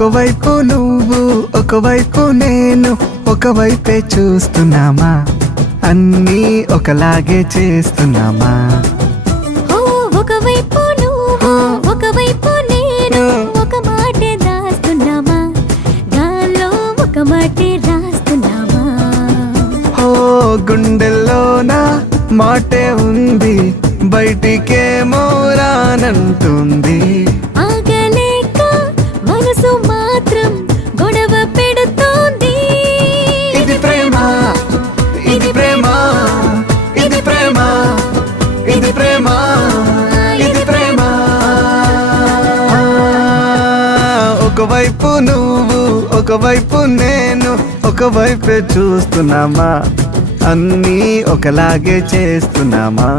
ఒకవైపు నువ్వు ఒకవైపు నేను ఒకవైపే చూస్తున్నామా, అన్నీ ఒకలాగే చేస్తున్నామా? ఒకవైపు నువ్వు ఒకవైపు నేను ఒక మాటే దాస్తున్నామా, గాల్లో ఒక మాటే రాస్తున్నామా? గుండెల్లోన మాటే ఉంది, బయటికేమో రానంటుంది. ఆగలేక మనసు మాత్రం గొడవ పెడుతోంది. ఇది ప్రేమ, ఇది ప్రేమ, ఇది ప్రేమ, ఇది ప్రేమ, ఇది ప్రేమ. ఒకవైపు నువ్వు ఒకవైపు నేను ఒకవైపే చూస్తున్నామా, అన్నీ ఒకలాగే చేస్తున్నామా?